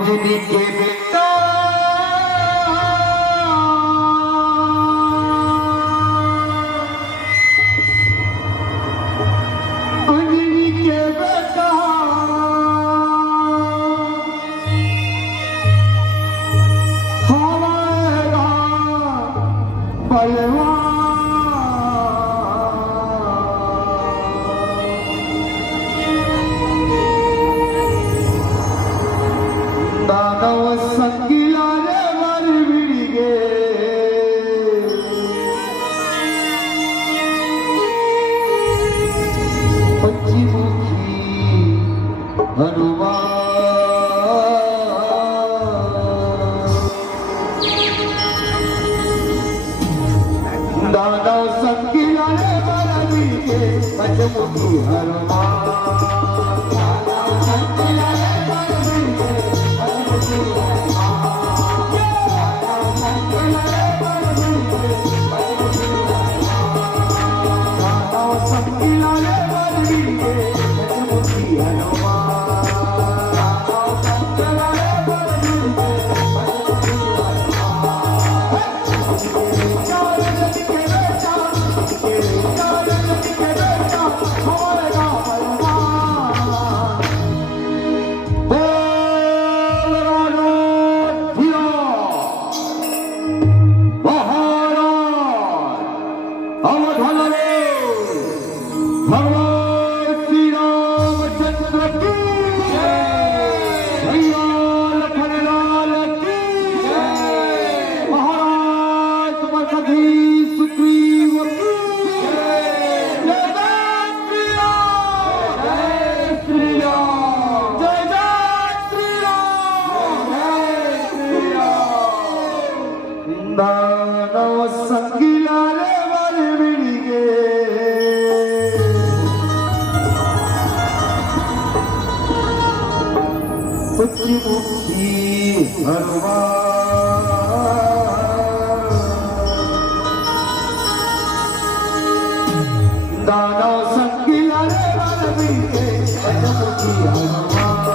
बिजली के बेटा बिजली के बेटा हमारा बलवान दानव संगिला रे वर बिड़गे पंचमुखी हनुमान दानव संगिला रे वर बिड़गे पंचमुखी हनुमान भगवान श्री रामचंद्र की भैया लखनलाल की महाराज मगधी सुग्रीव की जय श्री राम जय श्री राम जय श्री राम जय श्री राम दानव संगिला रे वर बिड़गे पंचमुखी हनुमान दानव संगिला रे वर बिड़गे पंचमुखी हनुमान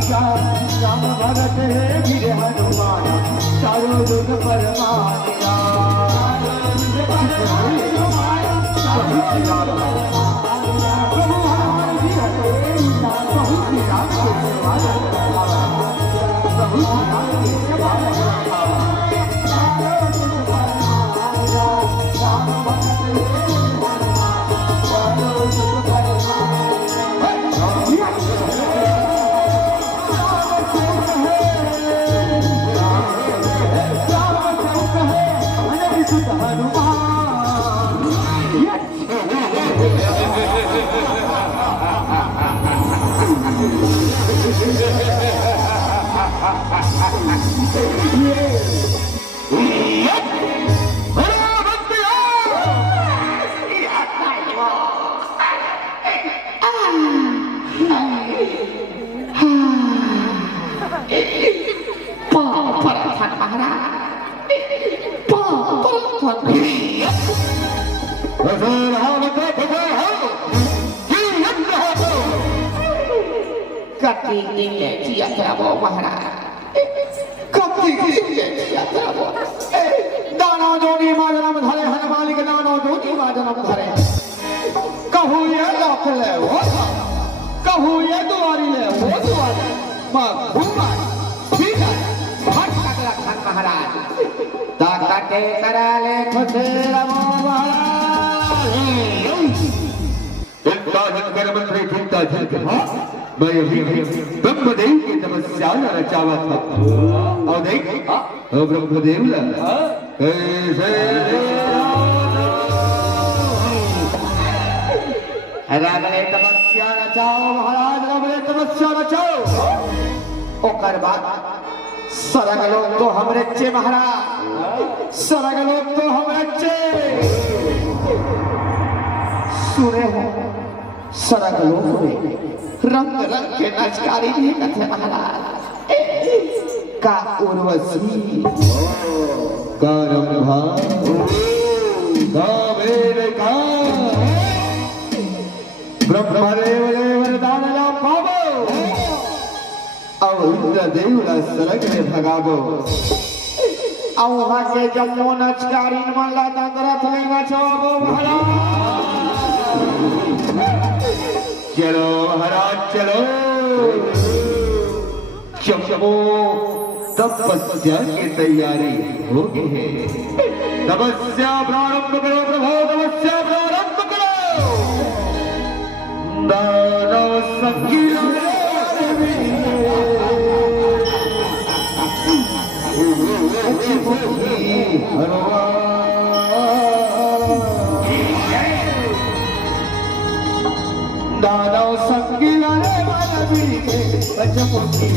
राम भगत है वीर हनुमान चारों युग परमानिया प्रभु हनुमान जी हटे प्रभु श्री राम के सेवा प्रभु श्री राम के सेवा Kati ini dia terbawa Maharaj. Kati ini dia terbawa. दाना जोनी माजनम धरे हनुमाली के दाना जोनी माजनम धरे कहूँ ये लाख ले वो कहूँ ये दुआरी ले वो दुआरी माँ घूमा सीधा भट कटला खान महाराज दाता के कराले खुशे रमो महाराज चिंता जिनके मंत्री चिंता जिनके हाँ मैं अभी ब्रह्मदेव की तपस्या न रचावा था और देख ब्रह्मदेव रामने तपस्या रचाओ महाराज रामने तपस्या रचाओ ओकर बाद सरग लोग तो हम रचे महाराज सरग लोग तो हम रचे सुने हो सरग लोग में रंग रंग के नचकारी नहीं कथे महाराज का उर्वशी का रंभा का मेनका ब्रह्मदेव ने वरदान ला पावो और इंद्रदेव ला सरग में भगावो और वहां के जम्मो नचकारी मन ला दंदरथ में नचवावो महाराज चलो महाराज चलो जम्मो तपस्या की तैयारी हो गई है तपस्या प्रारंभ करो प्रभु तपस्या प्रारंभ करो दानव संगीत दानव संगीत पचमुखी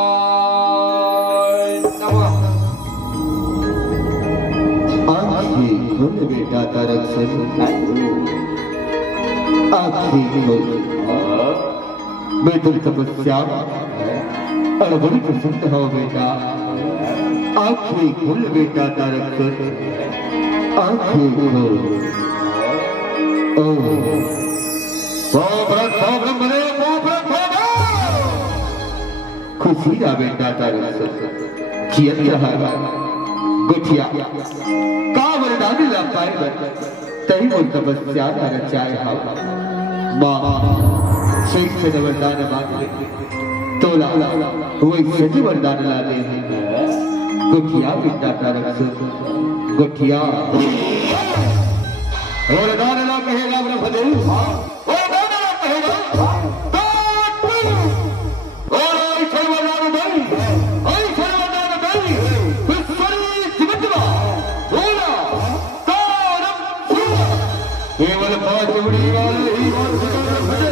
ब्रह्मदेवाय नमः आँखें खोल बेटा तारक से आँखें खोल मैं तुम तपस्या और बड़ी प्रसन्न हो बेटा आँखें खोल बेटा तारक से आँखें खोल ओम खुशी ना बेटा तारक जियत रहा गुठिया का वरदान ला पाए तही वो तपस्या न रचाए हा मां श्रेष्ठ वरदान मांगे तोला वो सच वरदान ला दे गुठिया बेटा तारक गुठिया वरदान ला कहेगा ब्रह्मदेव केवल पांच उड़ी वाले ही बोल सके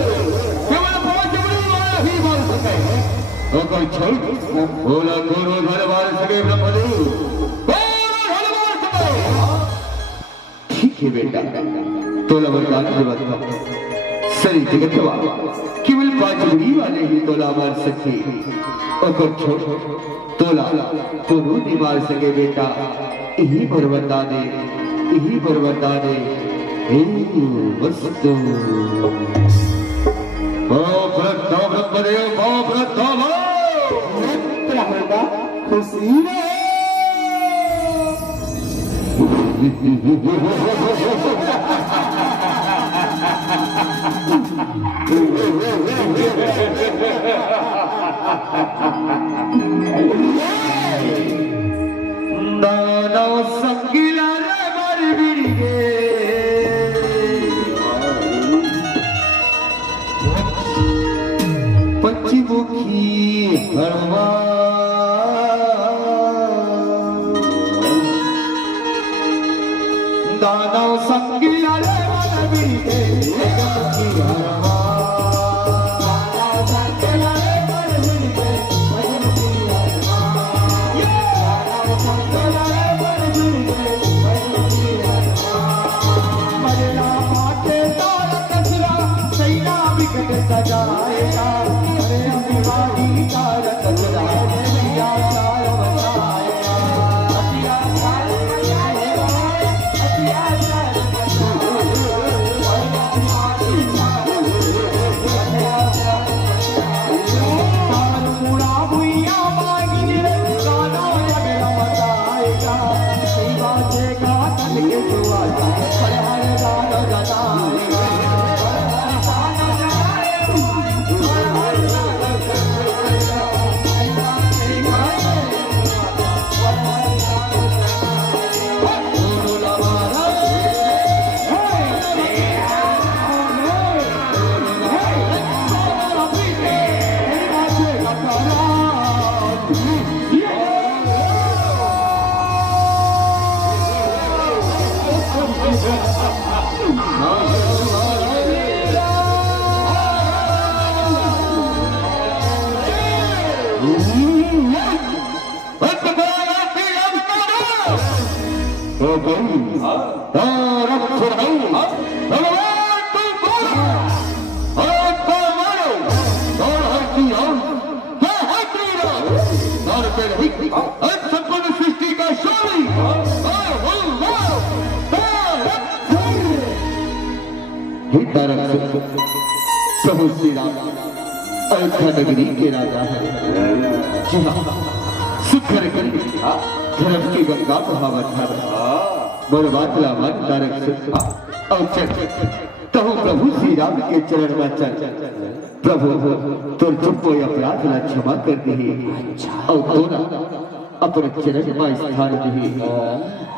केवल पांच उड़ी वाले ही बोल सके तो कोई छोड़ बोला गुरु घर वाले सके ब्रह्मदेव बोलो घर वाले सके ठीक है बेटा तोला वरदान की बात सही जगत वाला केवल पांच उड़ी वाले ही तोला मार सके और कोई छोड़ तोला गुरु नहीं मार सके बेटा यही बरवता दे यही बरवता दे वस्तु खुशी दानव संगीला रे मर बिरगे पश्चिमुखी हनुमान दानव संगीला रे मनवी के जमुखी हरवा दानव संगीला रे मनवी के जमुखी हरवा दानव संगीला रे मनवी के जमुखी हरवा मरना माटे तारा कसरा सैना बिकट सजाएगा अरे अभिवादी तारा कसरा मैया चार बताएगा अतिया चार बताएगा अतिया चार तार पूरा भुइया मांगी रे गाना अगला बताएगा सही बातेगा तन के दुआ हर हर गाना जताएगा सृष्टि का स्वामी प्रभु श्री राम अयोध्या नगरी के राजा है सुखर धर्म की गंगा बहावत है बरबातला मन तारक और तहु प्रभु श्री राम के चरण में चल प्रभु तुर तुमको अपराध न क्षमा कर दी और तोरा अपने चरण में स्थान दी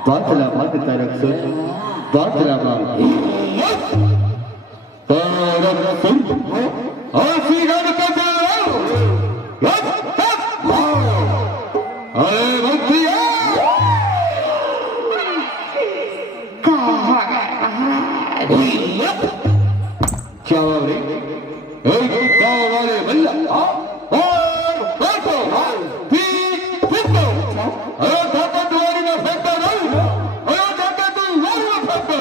बातला मन तारक बातला मन तारक और श्री राम का अरे भक्तिया क्या रे एक गाँव वाले भैया और बैठो फेंको अरे जाता दुआरी में फेंको नहीं अरे जाता तू लाल में फेंको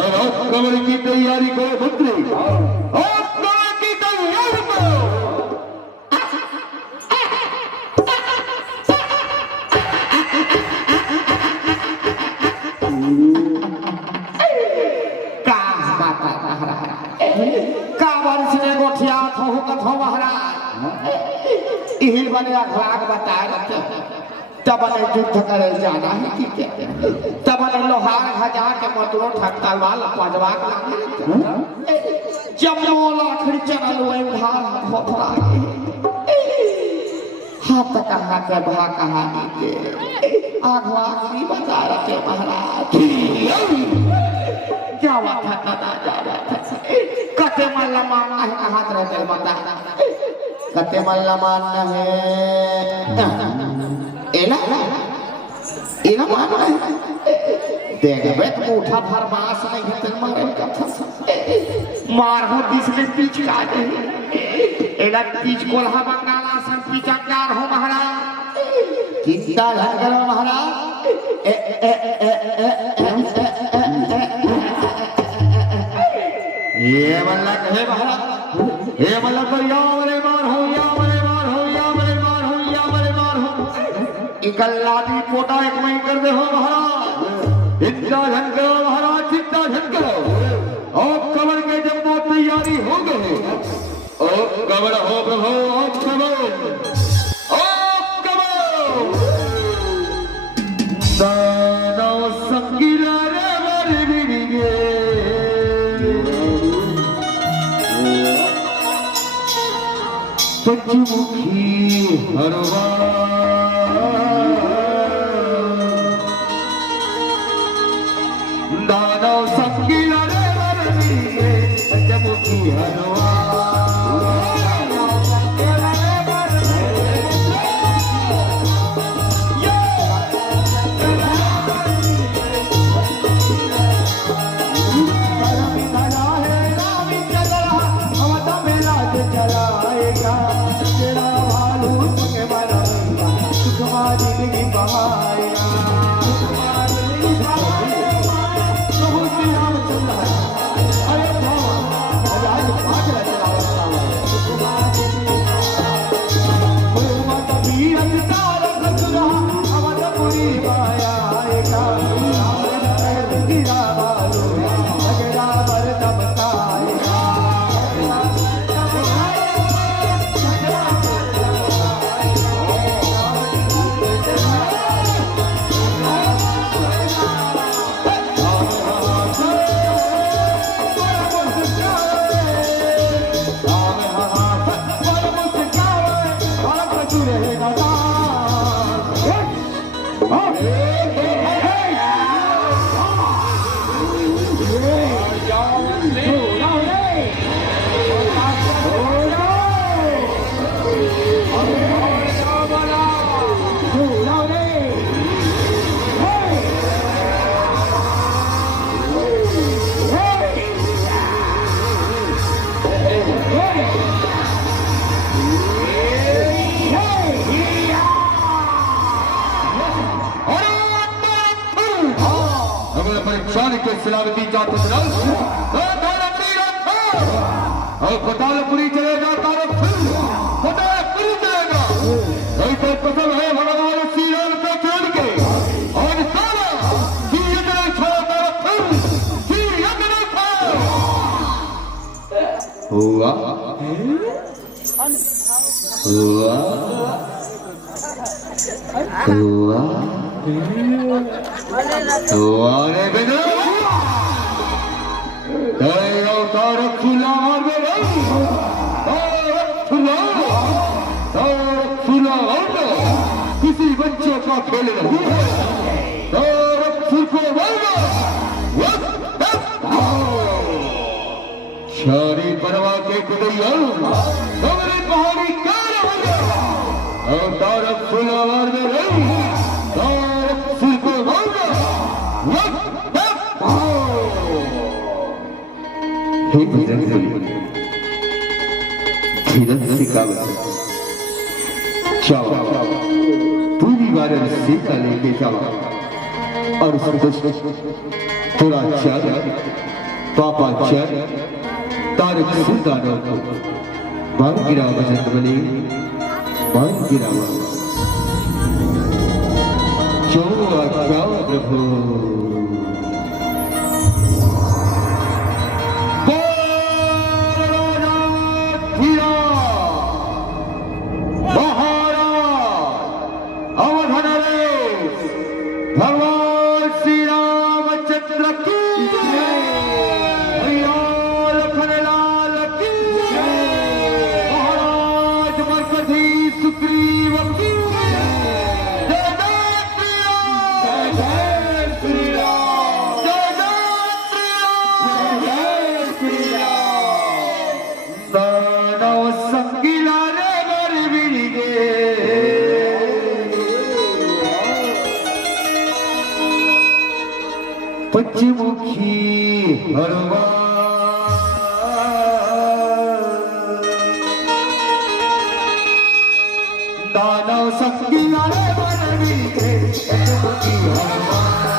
अरे कमर की तैयारी करो मंत्री और कमर की तैयारी करो इहिल बने अखलाक बताए रखे तब ने युद्ध करे जाना है कि क्या तब ने लोहार हजार के मतरो ठकतलवाल पजवा जब मोला खड़ी चल वही भाग होता हाथ कहाँ के भाग कहाँ के आखलाक नहीं बता रखे महाराज क्या हुआ था ना जा रहा था कते मल्ला मारना है कहाँ तरह चल बता कते मल्ला मारना है एला एला मारना है देख बेट उठा फरमास नहीं है तेरे मारे का मार हो दिसले पीछ का दे एला पीछ कोल्हा बंगाला सन पीछाकार हो महाराज कितना लंगर महाराज ये मल्ला कहे महाराज ये मल्ला पर या मरे मार हो या मरे मार हो या मरे मार हो या मरे मार हो इकल्लादी पोटा एक मई कर दे हो महाराज चिंता झनको महाराज चिंता झनको और कमर के जब वो तैयारी हो गए ओ कमर हो प्रभु ओ कमर दानव संगीला रे मारे बिड़िगे पंचमुखी हरवा दानव संगीला रे मारे बिड़िगे पंचमुखी हरवा जिंदगी बहाया प्रभु श्री रामचंद्र अरे आज पाठ रचना अवधपुरी माया के सलामती जाते फतालपुरी चलेगा तारा फतालपुरी चलेगा नहीं तो पसंद है भगवान श्री राम को छोड़ के और सारा सीयत नहीं छोड़ा तारा सीयत नहीं छोड़ा हुआ हुआ हुआ हुआ रे बेटा तारक फूला मार दे तारक फूला किसी बच्चे का खेल नहीं है तारक फूल को मारना शारी परवा के कुदैया सबरी पहाड़ी क्या रहेगा और तारक फूला मार दे तारक फूल को मारना पूरी बारे में सीता लेके जाओ और थोड़ा चल पापा चल तारक सुल्तानों को बांध गिरा बसंत बने बांध गिरा जो क्या प्रभु भगवान श्री रामचंद्र की लखनलाल की महाराज मरकजी सुग्रीव की जय श्री राम जय श्री राम दानव संगिला रे गरबिगे पंचमुखी हनुमान दानव शक्ति वाले बनवी के पंचमुखी हनुमान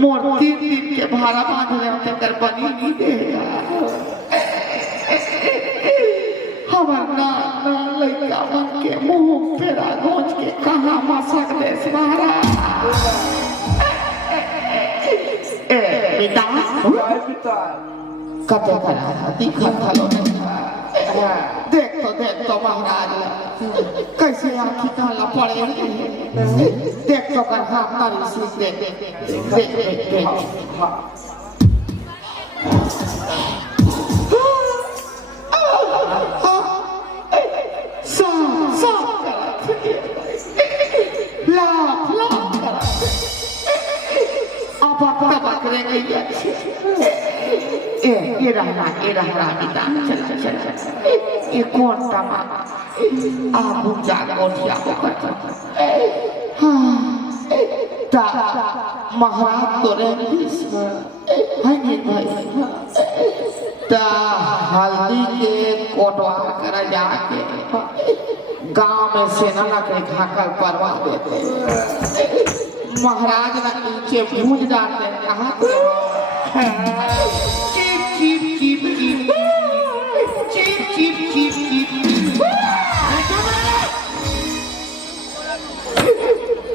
मोर 3 दिन के भाड़ा बांधले तकर बनी नहीं देगा हमार ना लइका मन के मुंह फेरा गोंज के कहां मसक देस महाराज ए पिता कते करा दिखत खलो देख तो महाराज कैसे आंखी काला पड़े देख तो कर हाथ तारी से देख ये रहा पिता चल ये कौन तमा आप जागो उठिया होकर ता महाराज तो रहतीस है ये भाई ता हल्दी के कोटवा कर जाके गांव में सेना के घाकल परवा देते महाराज ना नीचे भूज डालते कहाँ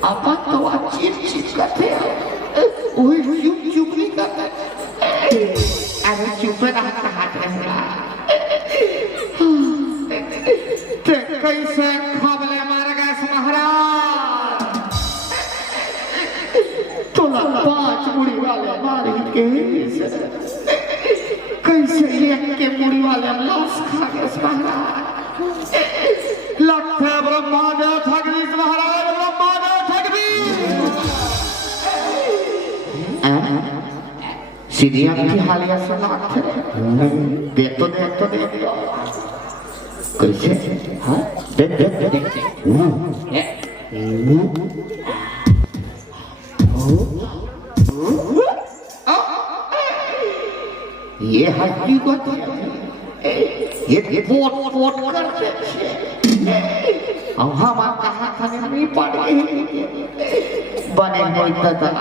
apa तो चीप करते वही चुप नहीं करता अरे चुप रहता हाथ रहता कैसे खबले मार गए महाराज तो 5 मुड़ी वाले मारी के कैसे एक के मुड़ी वाले लाश खा गए महाराज लट्ठे ब्रह्मादेव ठगनी महाराज सीढ़ियां की हालिया सुना देख तो कैसे हाँ देख ये हड्डी को ये पोट करते अब हम कहाँ खाने नहीं पड़े बने कोई तथा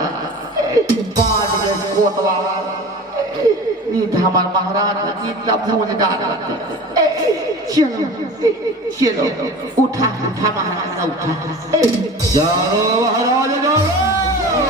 बाद में कोतवा नीत हमार महाराज इतना भूज डाल चलो उठा महाराज उठा जाओ महाराज जाओ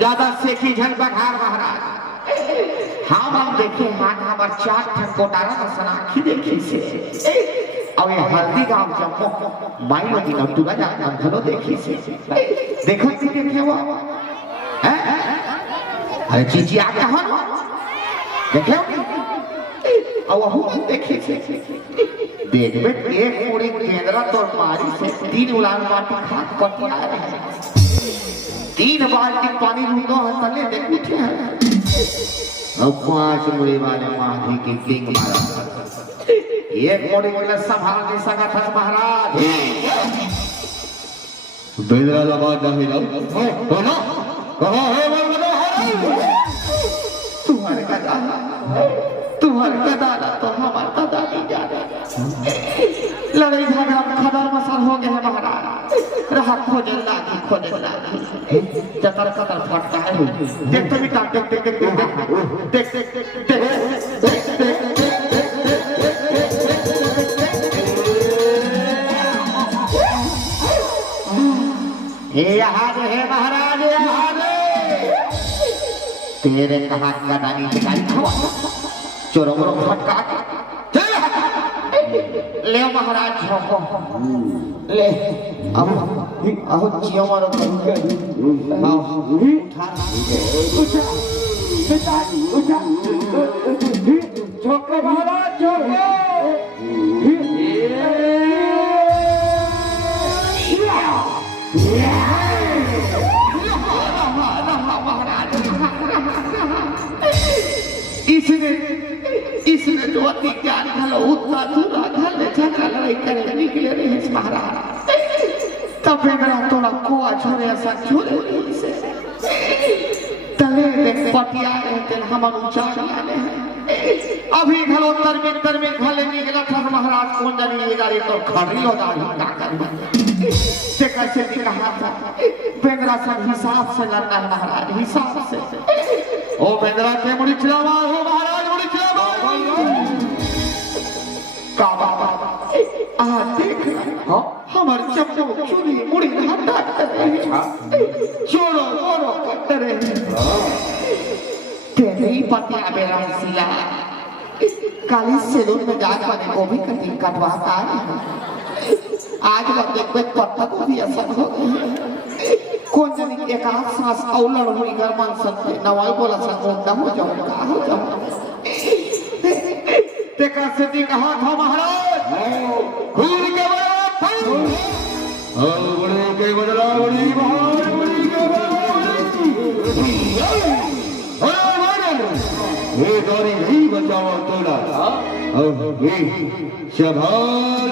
ज्यादा सेखी झन बघार महाराज हम देखे हाथ हमार 4 ठन कोटारा न सनाखी देखी से अब ये हल्दी गांव जब माई लोगी न तुरा जाता धनो देखी से देखत भी देखे हुआ अरे चीची आ गया हो देखे अब हम देखी देखबे एक पूरी केंद्रा तोर मारी से 3 उलान बाटी खा पटिया रहे 3 बाल्टी पानी लूटो है तले देख उठे है अब 5 मुड़ी वाले माही की किंग मारा एक मुड़ी वाले संभाल नहीं सका था महाराज बेदरा लबाद नहीं लो बोलो कहो है बोलो तुम्हारे का दादा तो हमारा दादा नहीं जाने लड़ाई झगड़ा खबर मसल हो गया है महाराज रहा खोजे लागी जतर कतर फटता है देख तो भी देख यहाँ है महाराज तेरे कहा का दानी निकाली खवा चोरों को फटका ले महाराज ले आओ जियो मारो उठा छोकरे महाराज इसने जो अति ज्ञान घलो उतना दूरा घले झगड़ा लड़ाई करे निकले रहे महाराज तब मेरा थोड़ा कोआ छोड़े ऐसा छोड़े से तले देख पटिया रहते हमारे चाचाने अभी घलो तरमे घले निकला था महाराज कौन जाने ये गाड़ी तो खड़ी हो दाढ़ी का कर से कैसे कहा था बेंगरा सब हिसाब से लड़ना है महाराज हिसाब से ओ बेंगरा के मुड़ी चलावा हो महाराज मुड़ी चलावा का बाबा आ देख हां हमार चप्पू चुनी मुड़ी हटा कर चोरो चोरो कर रहे तेरी पतिया मेरा सिला काली सैलून में जाकर मैंने गोभी कटिंग कटवा कर आज वक्त देखबे पत्ता को भी असर हो कौन जाने एक आध सांस औलड़ हुई घर मान सकते नवाई बोला सकता हो जाओ तेका सिद्धि कहा था महाराज खून के बदला बड़ी बहार बड़ी के ये गौरी नहीं बचाओ तोला शभाल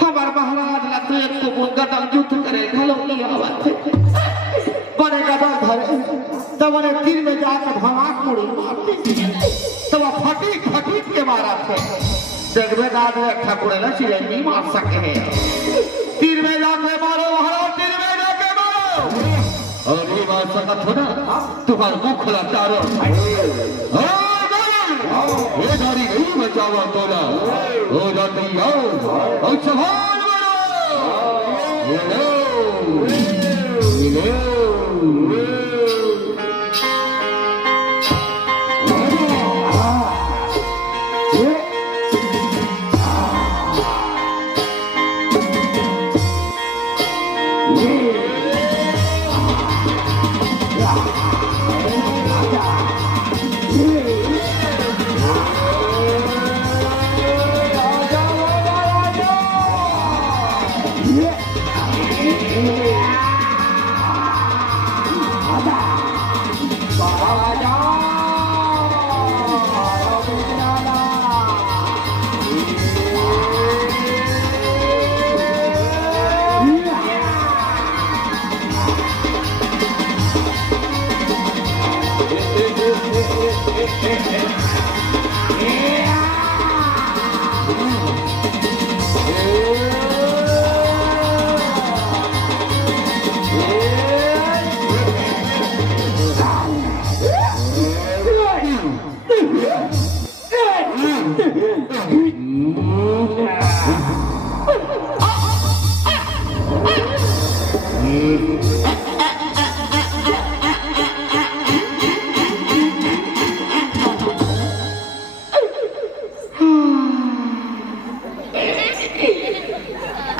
हमार महाराज ला तो एक तो गदम युद्ध करे घलो की आवाज बड़े गदम धरे तब ने तीर में जाकर धमाक मुड़ी मारते तब फटी के मारा थे देखबे दाद ठाकुर ना चिड़ै नहीं मार सके है तीर में जाके मारो महाराज तीर में जाके मारो और ये बात सकत हो ना तुम्हारा मुंह खुला तारो ये गाड़ी नहीं बचावा तोला हो जाती आओ और सवाल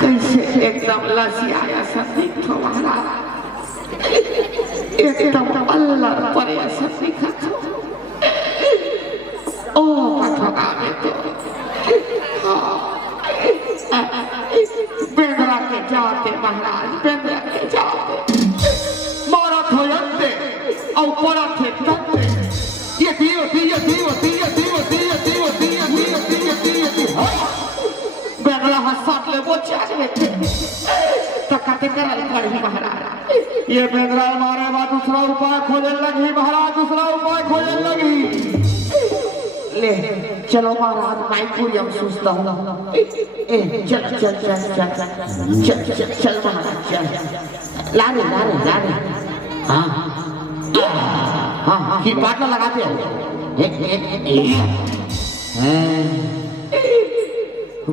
कैसे एकदम लसिया सा दिखा महाराज, एकदम अल्लाह पर ऐसा दिखा ओ पठगा में तो बेंद्रा के जाते महाराज, बेंद्रा के जाते मारा थोयंते और पड़ा थे तंते ये दियो दियो दियो दियो दियो दियो दियो दियो दियो दियो दियो दियो बेंद्रा हंसात ले वो चाच में थे तकाते करल पड़ी महाराज। ये बेंद्रा मारे बाद दूसरा उपाय खोजने लगी महाराज, दूसरा उपाय खोजने लगी। ले चलो महाराज मैं पूरी हम सुस्ता हूँ, चल चल चल चल चल चल चल महाराज चल, लारे लारे लारे हाँ हाँ हाँ की बात ना लगाते हो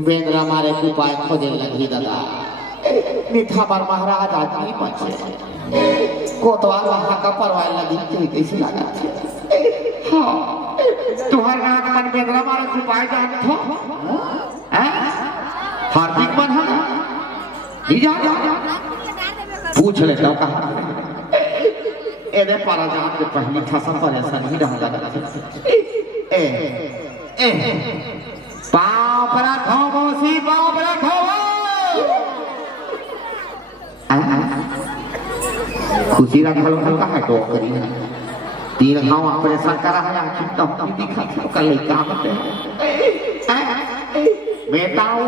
बेंद्रा मारे उपाय खोजने लगी दादा। मीठा पर महाराज आदमी बचे कोतवाल वहां का परवाह लगी कैसे लगा हाँ तुम्हारे नाम मन बेंद्रा मारे उपाय जान थो हार्दिक मन है नहीं जान पूछ ले तो कहा एदे पारा जान के पहली खासा परेशान नहीं रहा ए ए बाप रखो मौसी बाप रखो खुशी रखा लोग का है तो करी तीन गांव परेशान करा है आखिर तो हम दिखा कल काम करते बेटाओ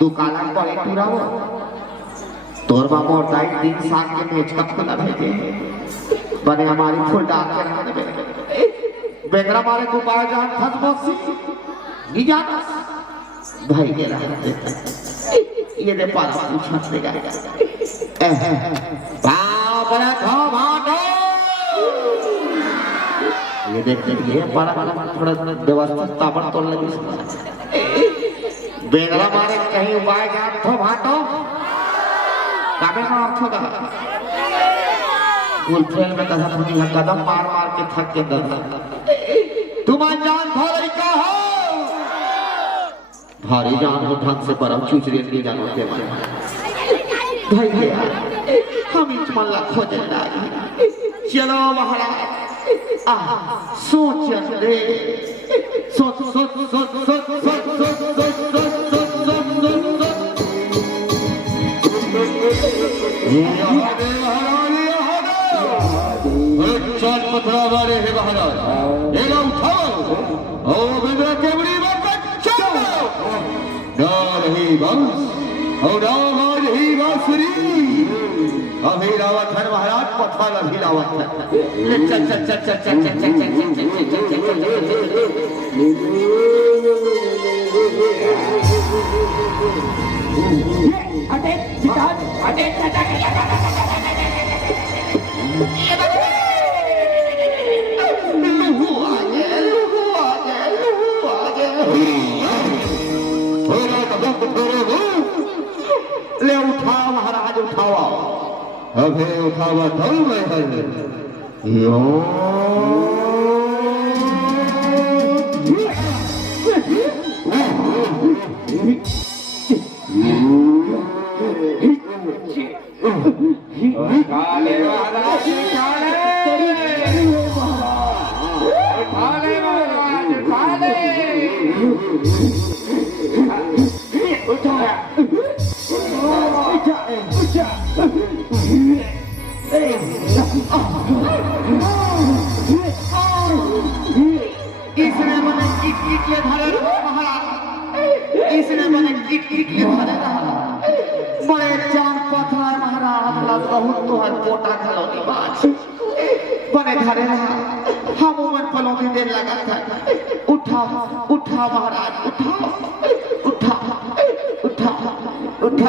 दुकान पर टुराओ तोरबा मोर दाई दिन साग के मेज का खुला भेजे बने हमारी फुल डाल के रखने में बेंद्रा मारे को पाया जान फस बसी नहीं जाता भाई के रहते ये दे पास पूछना देगा बाप रे खो भाटो ये देखिए पारा थोड़ा व्यवस्थित ताबड़ तोड़ लगी बेंद्रा मारे कहीं उपाय जान थो भाटो काबे ना अर्थ होगा फुल ट्रेन में कदम मार मार के थक के दर्द तुम्हारी जान भारी का हो भारी जान हो ढंग से परम चूच रेत जानो के भाई हम इचमल्ला खोजे लागी चलो महाराज सोच रे सोच सोच सोच सोच सोच सोच चल पथरा वाले है महाराज एला उठाओ ओ बेंद्रा केवड़ी बात चलो ना रही बंस और ना रही बांसुरी अभी रावत है महाराज पथरा अभी रावत है चल चल चल चल चल चल चल चल अटे अटे ले उठाओ महाराज उठाओ अबे उठावा तो मैं यो काले महाराज काले महाराज इसने मैंने किट ले धरे महाराज इसने मैंने किट ले धरे बड़े जान पथरा महाराज लग बहुत तो है पोटा खलोनी बात बने धरे रहा हम उमन पलों में देर लगा था उठा उठा महाराज उठा उठा उठा उठा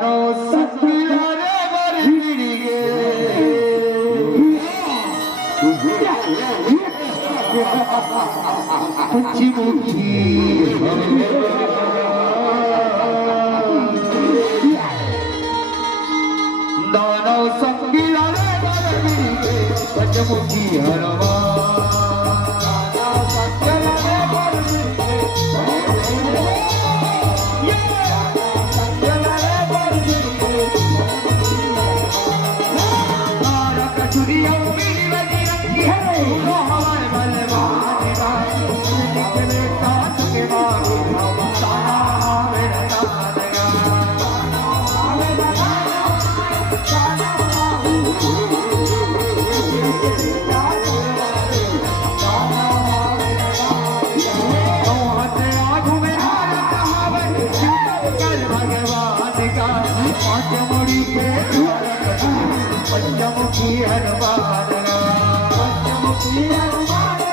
नो सत्यारे मरी गे पंचमुखी दानव संगीला पंचमुखी हनुमान पंचमुखी हनुमान पंचमुखी हनुमान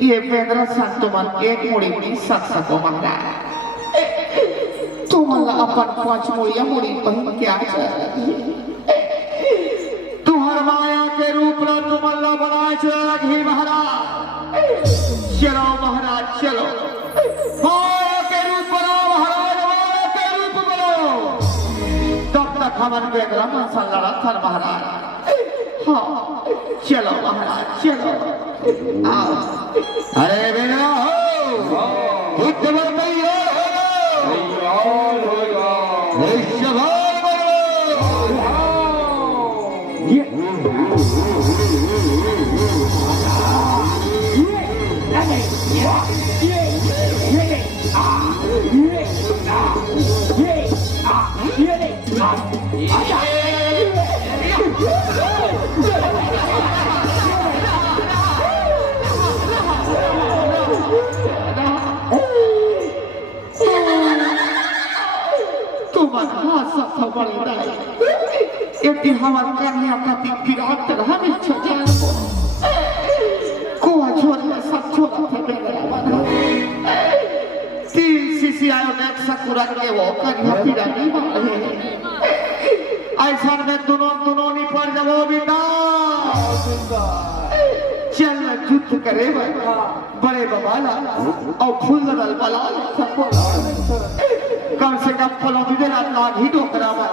ये पेंद्रा सांग तुम्हाला एक मुळी सको महाराज तुम्हाला अपन पांच मुड़िया मुड़ी बहन क्या तुम्हार माया के रूप ला तुम्हाला बनाए चली महाराज चलो महाराज चलो माया के रूप बनो महाराज माया के रूप बनो तब तक हमारे पेंद्रा मनसा लड़ा था महाराज हाँ चलो महाराज चलो आओ अरे बेटा हो बुद्ध भैया एक हमार कन्या का गिरावट रहा में छोटे कोआ छोड़ सब छोड़ा था तीन सीसी आयो नेक सकुरा के वो कन्या पीड़ा नहीं मार रहे ऐसा में दोनों नहीं पड़ जाओ बेटा चल युद्ध करे बड़े बबाला और फूल दल बला कम से कम फलों की देर लाग ही तो करावा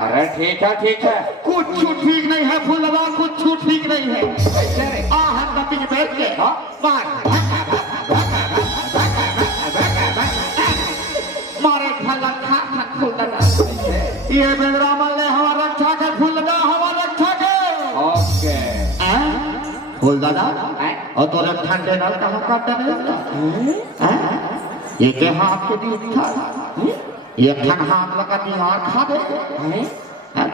अरे ठीक है कुछ ठीक नहीं है फूल लगा कुछ ठीक नहीं है हम गति के बैठ के मारे फूल लगा ये बेदरामल ने हमारा रक्षा के फूल लगा हमारा रक्षा के ओके फूल दादा और तो ठंडे नल कहाँ काटते ये के हाथ के दी था ये खन हाथ लगा बिहार खा दे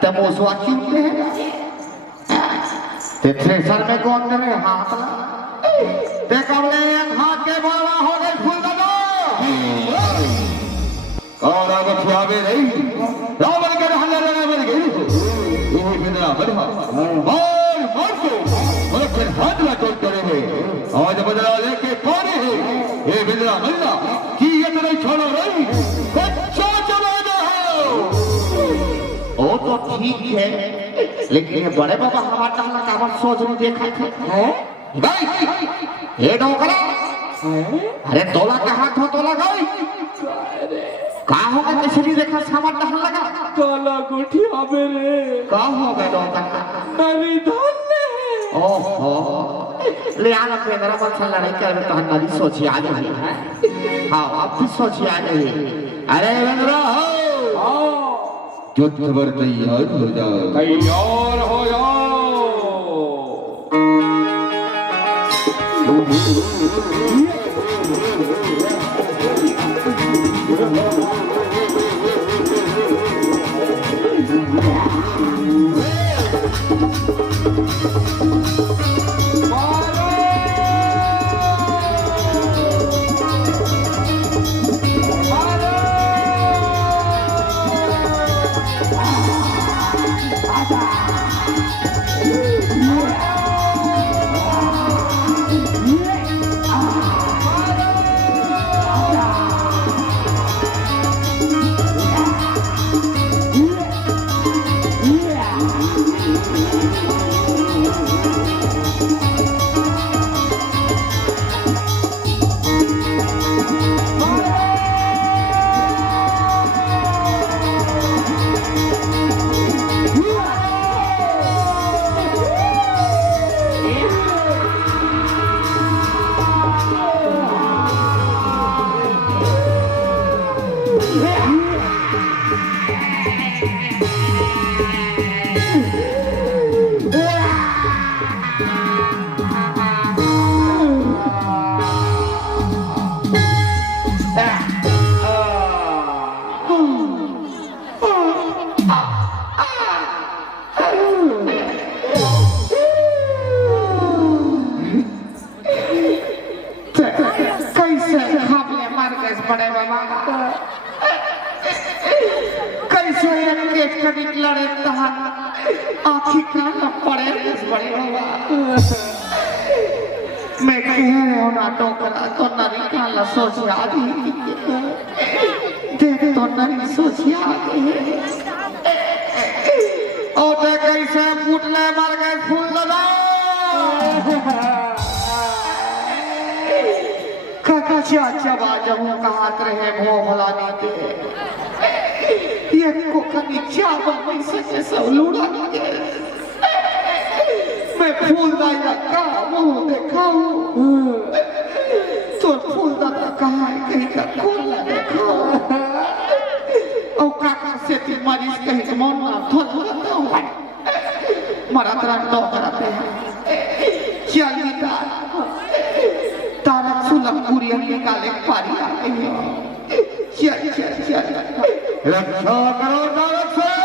ते मोसवा क्यों ले ते थ्रेसर में कौन करे हाथ लगा ते कबले एक हाथ के बड़ा हो गए फूल दादा और आगे छुआवे नहीं रावण के रहने लगा मेरे गई वो बिना बढ़ा और तो ठीक है, लेकिन ये बड़े बाबा हमारा टहला का बात सोच नहीं देखा थे हैं गई ये डोकरा अरे तोला का हाथ हो तोला गई का होगा कैसे नहीं देखा हमारा टहला लगा तोला गुठी आवे रे का होगा डोकरा नरी धन ओहो ले आना पे मेरा मन चल लड़ाई कर तो हमारी सोची आ गई है हाँ अब भी सोची आ गई अरे वेंद्रा हो युद्ध पर तैयार हो जाओ तैयार हो जाओ बड़े बाबा कैसे एक पेट का निकला रहता है आखिर का न पड़े बड़े बाबा मैं कह रहा हूँ ना टोकरा तो नरी का ला सोच आदि देख तो नरी सोच आदि और देख कैसे फूटने मर गए फूल लगा अच्छा बाजू का हाथ रहे मुंह भलाने के ये को कभी चावा नहीं सके सब लूड़ा के मैं फूल दाई का मुंह दिखाऊं तो फूल दादा कहाँ है कहीं का खोला दिखाऊं और काका से ती मरीज कहीं के मन ना थोड़ा बताऊं मरा तरह तो कराते हैं चलिए का तारा सुलभ कुरियन निकाले पारी आ गई चल चल चल रक्षा करो रक्षा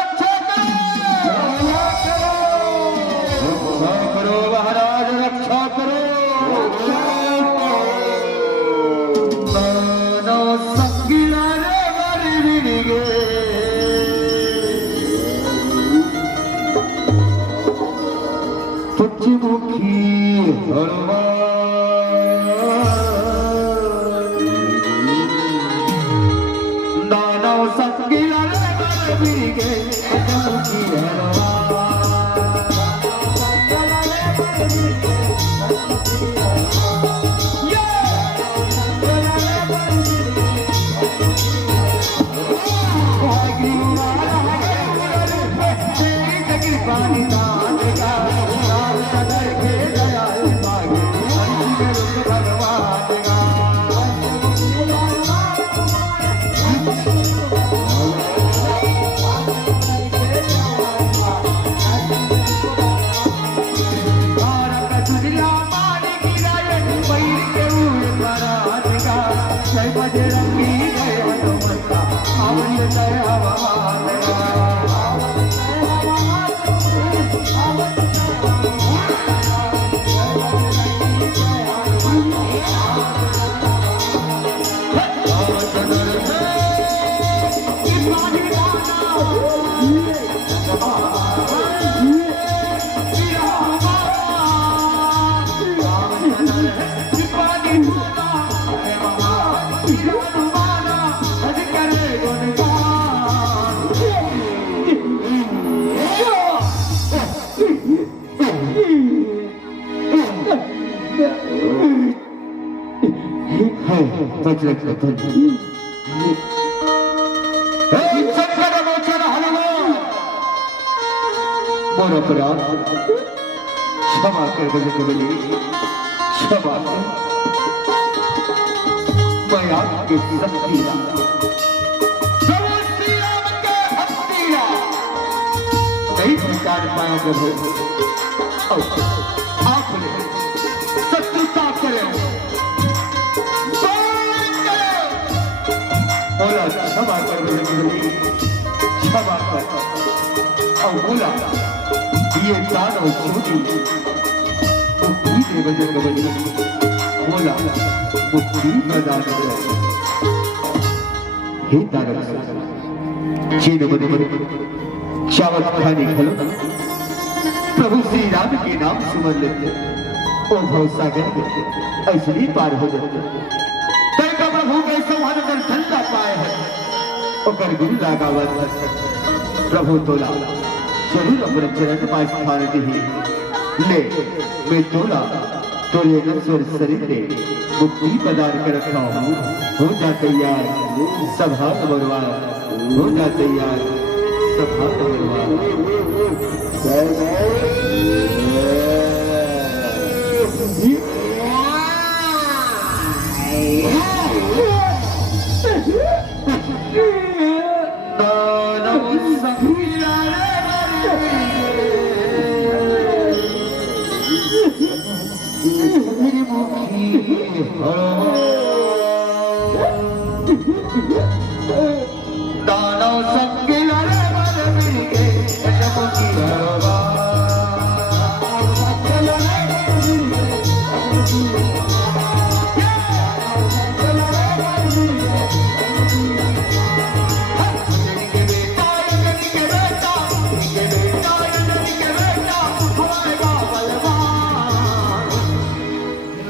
करो महाराज रक्षा करो नानो संगीला रे मरिगे पुच्चमुखी हनुमान बजरंग बली हे संकट मोचन हनुमान मोर अपराध क्षमा कर बजरंग बली क्षमा कर मैं आपके शक्ति नहीं पहचान पाया प्रभु आपने शत्रुता करे बोला क्षमा कर क्षमा कर और बोला ये दानव छोटी मुक्ति दे बजरंग बली बोला मुक्ति प्रदान करो हे दानव चीन बने चावत खाने खलो प्रभु श्री राम के नाम सुमर लेते ओ भवसागर ऐसे पार हो जाते कई का प्रभु कैसे वहां पर ठंडा पाए है ओकर गुरु लगावत प्रभु तोला जरूर अपने चरण पास स्थान दी ले मैं तोला तोरे नश्वर शरीर में मुक्ति प्रदान कर रखा हूँ हो जा तैयार सभा बरवा हो जा तैयार सभा बरवा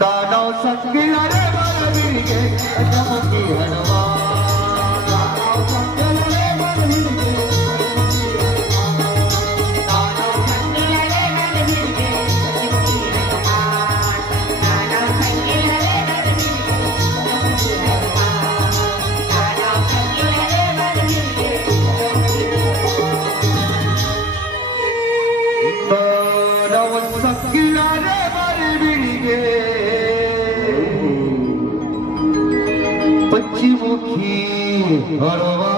दानव संगिला पश्चिमुखी हरवा